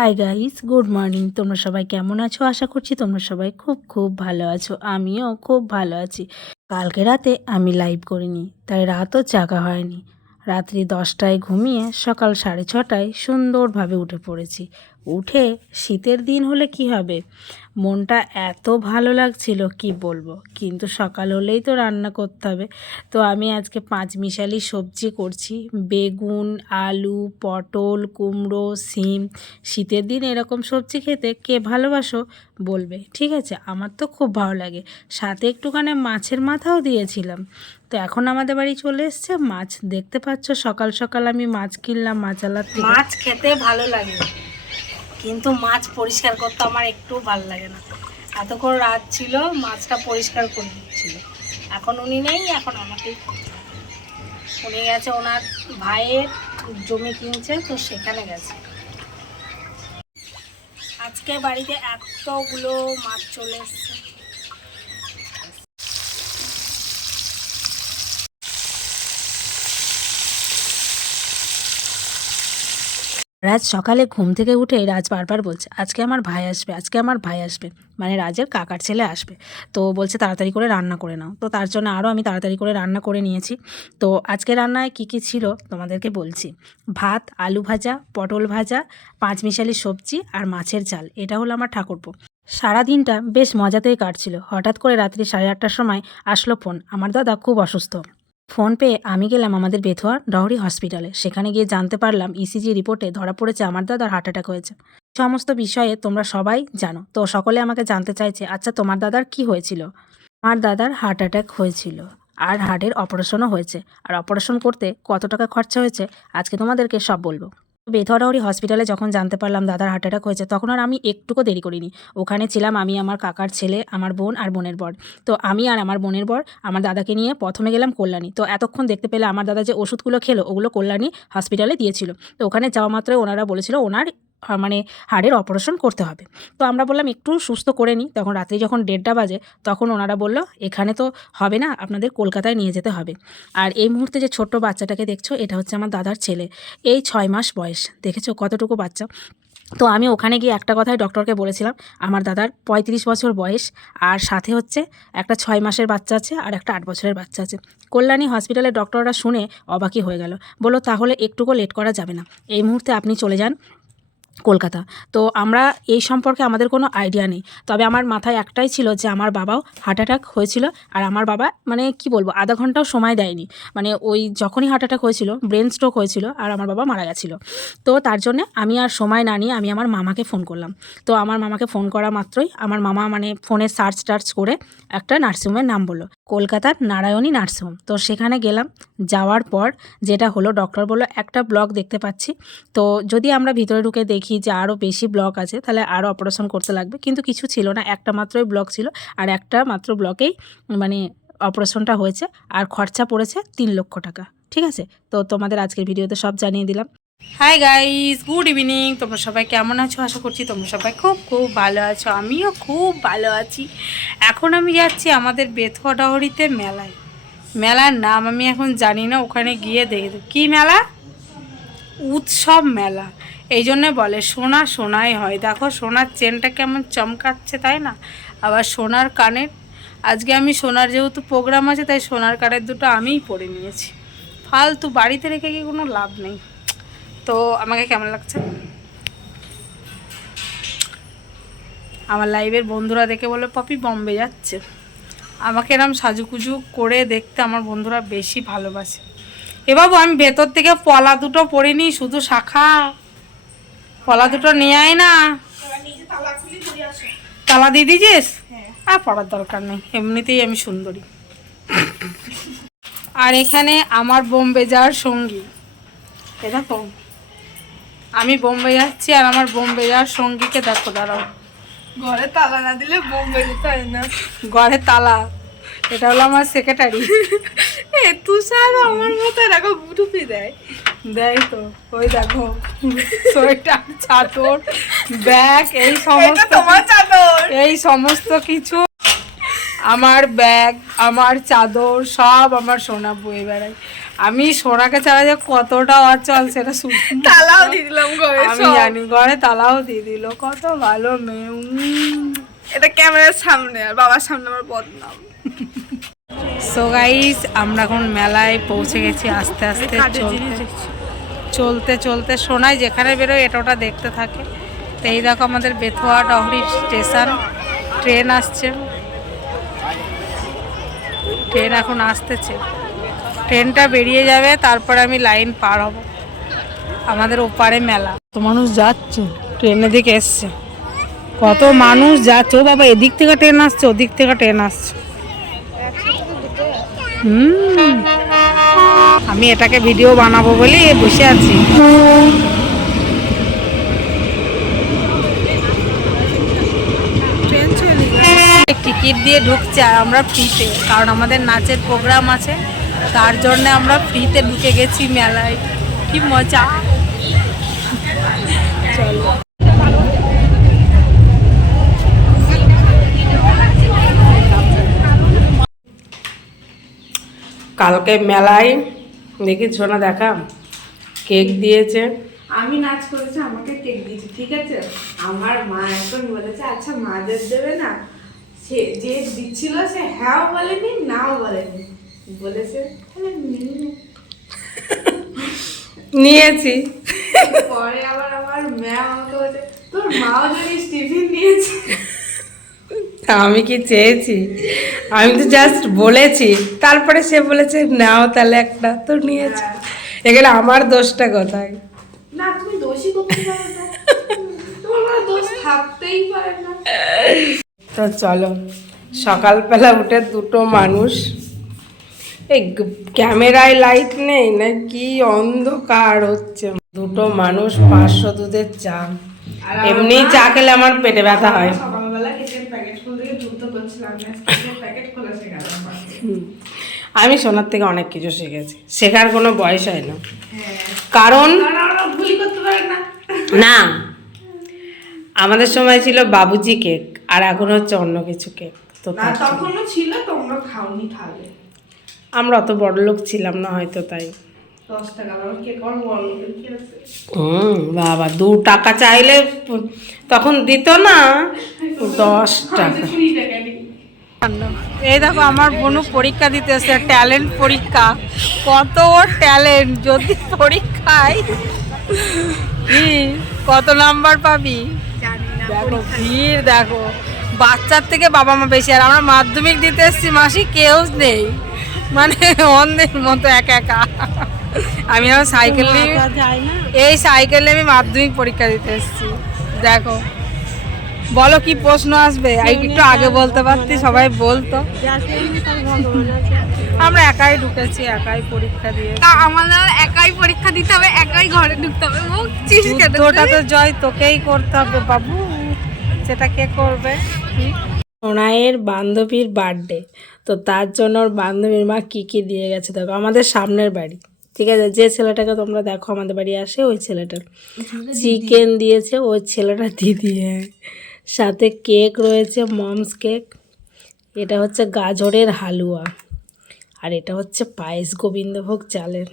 Hi guys good morning তোমরা সবাই কেমন আছো? আশা করছি তোমরা সবাই খুব খুব ভালো আছো। আমিও খুব ভালো আছি। কালকে রাতে আমি লাইভ করিনি, তাই রাতও চাকা হয়নি। রাত্রি দশটায় ঘুমিয়ে সকাল সাড়ে ছটায় সুন্দরভাবে উঠে পড়েছি। উঠে শীতের দিন হলে কি হবে? মনটা এত ভালো লাগছিল, কি বলব? কিন্তু সকাল হলেই তো রান্না করতে হবে। তো আমি আজকে পাঁচ মিশালি সবজি করছি। বেগুন, আলু, পটল, কুমড়ো, সিম। শীতের দিন এরকম সবজি খেতে কে ভালোবাসো বলবে, ঠিক আছে? আমার তো খুব ভালো লাগে। সাথে একটুখানি মাছের মাথাও দিয়েছিলাম। তো এখন আমাদের বাড়ি চলে এসছে, মাছ দেখতে পাচ্ছ? সকাল সকাল আমি মাছ কিনলাম মাছালার থেকে। মাছ খেতে ভালো লাগে। কিন্তু মাছ পরিষ্কার করতে আমার একটু ভালো লাগে না। এতক্ষণ রাত ছিল, মাছটা পরিষ্কার করে দিচ্ছিল। এখন উনি নেই, এখন আমাকেই উনি গেছে ওনার ভাইয়ের জমি কিনছে, তো সেখানে গেছে। আজকে বাড়িতে এতগুলো মাছ চলে এসছে। রাজ সকালে ঘুম থেকে উঠে রাজ বারবার বলছে, আজকে আমার ভাই আসবে, আজকে আমার ভাই আসবে। মানে রাজের কাকার ছেলে আসবে। তো বলছে, তাড়াতাড়ি করে রান্না করে নাও। তো তার জন্য আরও আমি তাড়াতাড়ি করে রান্না করে নিয়েছি। তো আজকে রান্নায় কী কী ছিল তোমাদেরকে বলছি। ভাত, আলু ভাজা, পটল ভাজা পাঁচমিশালি সবজি আর মাছের ঝাল। এটা হলো আমার ঠাকুরপো। সারা দিনটা বেশ মজাতেই কাটছিল। হঠাৎ করে রাত্রি সাড়ে আটটার সময় আসলো ফোন। আমার দাদা খুব অসুস্থ। ফোন পেয়ে আমি গেলাম আমাদের বেথুয়ার ডহরি হসপিটালে। সেখানে গিয়ে জানতে পারলাম ইসিজি রিপোর্টে ধরা পড়েছে আমার দাদার হার্ট অ্যাটাক হয়েছে। সমস্ত বিষয়ে তোমরা সবাই জানো। তো সকলে আমাকে জানতে চাইছে আচ্ছা তোমার দাদার কি হয়েছিল? আমার দাদার হার্ট অ্যাটাক হয়েছিল আর হার্টের অপারেশনও হয়েছে। আর অপারেশন করতে কত টাকা খরচা হয়েছে, আজকে তোমাদেরকে সব বলব। বেথুয়াডাউরি হসপিটালে যখন জানতে পারলাম দাদার হার্ট অ্যাটাক হয়েছে, তখন আর আমি একটুকু দেরি করিনি। ওখানে ছিলাম আমি, আমার কাকার ছেলে, আমার বোন আর বোনের বর। তো আমি আর আমার বোনের বর, আমার দাদাকে নিয়ে প্রথমে গেলাম কল্যাণী। তো এতক্ষণ দেখতে পেলে আমার দাদা যে ওষুধগুলো খেলো, ওগুলো কল্যাণী হসপিটালে দিয়েছিল। তো ওখানে যাওয়া মাত্রই ওনারা বলেছিল, ওনার মানে হাড়ের অপারেশন করতে হবে। তো আমরা বললাম, একটু সুস্থ করে নিই। তখন রাত্রি যখন দেড়টা বাজে, তখন ওনারা বলল, এখানে তো হবে না, আপনাদের কলকাতায় নিয়ে যেতে হবে। আর এই মুহূর্তে যে ছোট্ট বাচ্চাটাকে দেখছ, এটা হচ্ছে আমার দাদার ছেলে। এই ছয় মাস বয়স, দেখেছ কতটুকু বাচ্চা? তো আমি ওখানে গিয়ে একটা কথাই ডক্টরকে বলেছিলাম, আমার দাদার পঁয়ত্রিশ বছর বয়স, আর সাথে হচ্ছে একটা ছয় মাসের বাচ্চা আছে, আর একটা আট বছরের বাচ্চা আছে। কল্যাণী হসপিটালের ডক্টররা শুনে অবাকই হয়ে গেল। বলল, তাহলে একটুকু লেট করা যাবে না। এই মুহূর্তে আপনি চলে যান কলকাতা। তো আমরা এই সম্পর্কে আমাদের কোনো আইডিয়া নেই। তবে আমার মাথায় একটাই ছিল যে আমার বাবাও হার্ট অ্যাটাক হয়েছিল আর আমার বাবা মানে কি বলব, আধা ঘন্টাও সময় দেয়নি। মানে ওই যখনই হার্ট অ্যাটাক হয়েছিল ব্রেন স্ট্রোক হয়েছিল আর আমার বাবা মারা গেছিল। তো তার জন্যে আমি আর সময় না নিয়ে আমি আমার মামাকে ফোন করলাম। তো আমার মামাকে ফোন করা মাত্রই আমার মামা মানে ফোনে সার্চ টার্চ করে একটা নার্সিংহোমের নাম বলল, কলকাতার নারায়ণী নার্সিংহোম তো সেখানে গেলাম, যাওয়ার পর যেটা হলো ডক্টর বলল, একটা ব্লক দেখতে পাচ্ছি। তো যদি আমরা ভিতরে ঢুকে দেখি যে আরও বেশি ব্লক আছে, তাহলে আরও অপারেশন করতে লাগবে। কিন্তু কিছু ছিল না, একটা মাত্রই ব্লক ছিল, আর একটা মাত্র ব্লকেই মানে অপারেশনটা হয়েছে, আর খরচা পড়েছে তিন লক্ষ টাকা। ঠিক আছে? তো তোমাদের আজকের ভিডিওতে সব জানিয়ে দিলাম। হাই গাইস গুড ইভিনিং তোমরা সবাই কেমন আছো? আশা করছি তোমরা সবাই খুব খুব ভালো আছো। আমিও খুব ভালো আছি। এখন আমি যাচ্ছি আমাদের বেথুয়া মেলায়। মেলার নাম আমি এখন জানি না, ওখানে গিয়ে দেখে দেব। কি মেলা? উৎসব মেলা। এই জন্যে বলে, সোনা সোনাই হয়। দেখো, সোনার চেনটা কেমন চমকাচ্ছে, তাই না? আবার সোনার কানের, আজকে আমি সোনার যেহেতু প্রোগ্রাম আছে, তাই সোনার কানের দুটো আমিই পরে নিয়েছি। ফালতু বাড়িতে রেখে কি কোনো লাভ নেই? তো আমাকে কেমন লাগছে? আমার লাইভের বন্ধুরা দেখে বলে, পপি, বম্বে যাচ্ছে। আমাকে এরম সাজুকুজু করে দেখতে আমার বন্ধুরা বেশি ভালোবাসে। এ বাবু, আমি ভেতর থেকে পলা দুটো পরে নিই, শুধু শাখা পলা দুটো নিয়ে আয় না। তালা দিয়ে দিয়েছিস? আর পড়ার দরকার নেই এমনিতেই আমি সুন্দরী। আর এখানে আমার বোম্বে যাওয়ার সঙ্গী। দেখো আমি বোম্বে যাচ্ছি আর আমার বোম্বে যাওয়ার সঙ্গীকে দেখো দাঁড়াও। ঘরে তালা না দিলে বোম্বে যেতে হয় না। ঘরে তালা এটা হলো আমার সেক্রেটারি এ তুষার আমার মতো এরকম টুপি দেয়। দেয় তো ওই দেখো সোয়েটার চাদর ব্যাগ এই সমস্ত এই সমস্ত কিছু আমার ব্যাগ আমার চাদর সব আমার সোনা বয়ে বেড়ায় আমি সোনাকে ছাড়া যে কতটা অচল সেটা শুনি তালাও দিয়ে দিলাম ঘরে আমি জানি ঘরে তালাও দিয়ে দিল কত ভালো মেয়ে এটা ক্যামেরার সামনে আর বাবার সামনে আমার বদনাম। সো গাইস আমরা এখন মেলায় পৌঁছে গেছি আস্তে আস্তে চলতে। চলতে শোনাই যেখানে বেরোয় এটা ওটা দেখতে থাকে। তো এই দেখো আমাদের বেথুয়া ডহরি স্টেশন। ট্রেন আসছে। ট্রেন এখন আসতেছে। ট্রেনটা বেরিয়ে যাবে তারপরে আমি লাইন পার হব। আমাদের ওপারে মেলা। তো মানুষ যাচ্ছে ট্রেনের দিকে এসছে। কত মানুষ যাচ্ছে। ও বাবা এদিক থেকে ট্রেন আসছে ওদিক থেকে ট্রেন আসছে। হুম। আমি এটাকে ভিডিও বানাবো বলে বসে আছি। টিকিট দিয়ে ঢুকছে আর আমরা ফ্রিতে কারণ আমাদের নাচের প্রোগ্রাম আছে। তার জন্য আমরা ফ্রিতে ঢুকে গেছি মেলায়। কি মজা চলো কালকে মেলায় দেখি না দেখা কেক দিয়েছে। আমি নাচ করেছি আমাকে কেক দিয়েছে ঠিক আছে? আমার মা এখন বলেছে আচ্ছা মাদের দেবে না। সে যে দিচ্ছিল সে হ্যাঁও বলেনি নাও বলেনি। বলেছে তাহলে নিয়েছি। পরে আবার আমার ম্যাম আমাকে বলছে তোর মাও যদি টিফিন দিয়েছে আমি কি চেয়েছি? আমি তো জাস্ট বলেছি। তারপরে সে বলেছে নাও তাহলে একটা তো নিয়েছে। এখানে আমার দোষটা কোথায়? না তুমি দোষী থাকতেই পারে না। তো চলো সকালবেলা উঠে দুটো মানুষ। এই ক্যামেরায় লাইট নেই না কি অন্ধকার হচ্ছে। দুটো মানুষ পাঁচশো দুধের চা। এমনি চা খেলে আমার পেটে ব্যথা হয়। সকালবেলা করছিলাম প্যাকেট খোলা শেখালাম আমি সোনার থেকে অনেক কিছু শিখেছি শেখার কোনো বয়স হয় না। হ্যাঁ। কারণ না। আমাদের সময় ছিল বাবুজি কেক আর এখন হচ্ছে অন্য কিছু কেক। তো তখনও ছিল তোমরা খাওনি তাহলে। আমরা অত বড় লোক ছিলাম না হয়তো তাই। হুম বাবা দু টাকা চাইলে তখন দিত না। দশ টাকা এই দেখো আমার বোনু পরীক্ষা দিতে এসে ট্যালেন্ট পরীক্ষা। কত ওর ট্যালেন্ট যদি পরীক্ষায় কত নাম্বার পাবি? দেখো ভিড় দেখো। বাচ্চার থেকে বাবা মা বেশি আর আমরা মাধ্যমিক দিতে এসেছি মাসি কেউ নেই। মানে অন্ধের মতো একা একা। আমি আমার সাইকেল নিয়ে এই সাইকেলে আমি মাধ্যমিক পরীক্ষা দিতে এসেছি। দেখো। বলো কি প্রশ্ন আসবে? একটু আগে বলতে পারতি সবাই বলতো। আমরা একাই ঢুকেছি একাই পরীক্ষা দিয়ে। তা আমাদের একাই পরীক্ষা দিতে হবে একাই ঘরে ঢুকতে হবে। যুদ্ধটা তো জয় তোকেই করতে হবে বাবু। সেটা কে করবে? সোনাইয়ের বান্ধবীর বার্থডে। তো তার জন্য ওর বান্ধবীর মা কী কী দিয়ে গেছে দেখো আমাদের সামনের বাড়ি। ঠিক আছে? যে ছেলেটাকে তোমরা দেখো আমাদের বাড়ি আসে ওই ছেলেটার চিকেন দিয়েছে ওই ছেলেটা দিদি হ্যাঁ। সাথে কেক রয়েছে মমস কেক এটা হচ্ছে গাজরের হালুয়া। আর এটা হচ্ছে পায়েস গোবিন্দভোগ চালের।